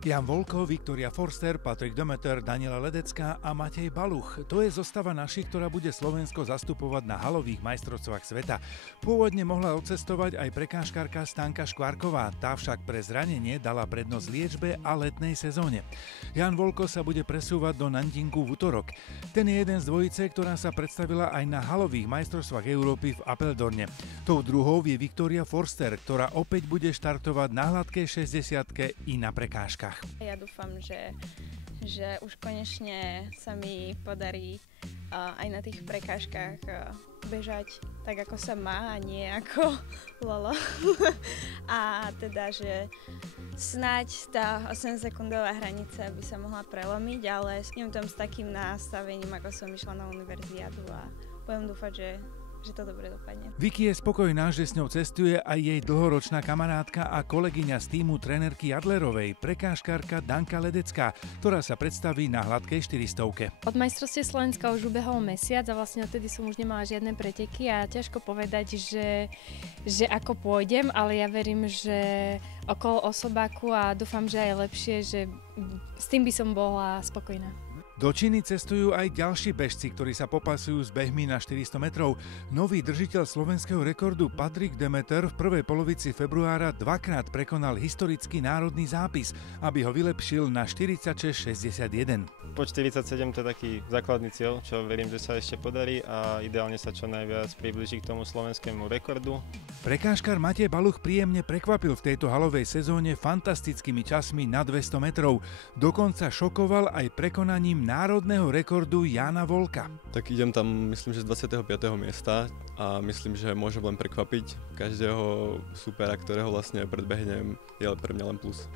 Jan Volko, Viktoria Forster, Patrik Demeter, Daniela Ledecká a Matej Baluch. To je zostava našich, ktorá bude Slovensko zastupovať na halových majstrovstvách sveta. Pôvodne mohla odcestovať aj prekážkarka Stanka Škvárková, tá však pre zranenie dala prednosť liečbe a letnej sezóne. Jan Volko sa bude presúvať do Nanjingu v utorok. Ten je jeden z dvojice, ktorá sa predstavila aj na halových majstrovstvách Európy v Apeldoorne. Tou druhou je Viktoria Forster, ktorá opäť bude štartovať na hladkej 60-ke i na prekážkach. Ja dúfam, že už konečne sa mi podarí aj na tých prekážkach bežať tak, ako sa má, a nie ako lolo. A teda, že snáď tá 8-sekundová hranica by sa mohla prelomiť, ale idem tam s takým nastavením, ako som išla na univerziádu, a budem dúfať, že to dobre dopadne. Vicky je spokojná, že s ňou cestuje aj jej dlhoročná kamarátka a kolegyňa z týmu trénerky Adlerovej, prekážkarka Danka Ledecká, ktorá sa predstaví na hladkej 400-ke. Od majstrovstiev Slovenska už ubehol mesiac a vlastne odtedy som už nemala žiadne preteky a ťažko povedať, že ako pôjdem, ale ja verím, že okolo osobáku, a dúfam, že aj lepšie, že s tým by som bola spokojná. Do Číny cestujú aj ďalší bežci, ktorí sa popasujú s behmi na 400 metrov. Nový držiteľ slovenského rekordu Patrik Demeter v prvej polovici februára dvakrát prekonal historický národný zápis, aby ho vylepšil na 46,61. Po 47 to je taký základný cieľ, čo verím, že sa ešte podarí, a ideálne sa čo najviac priblíži k tomu slovenskému rekordu. Prekážkar Matej Baluch príjemne prekvapil v tejto halovej sezóne fantastickými časmi na 200 metrov. Dokonca šokoval aj prekonaním národného rekordu Jana Volka. Tak idem tam, myslím, že z 25. miesta a myslím, že môžem len prekvapiť každého supera, ktorého vlastne predbehnem, je pre mňa len plus.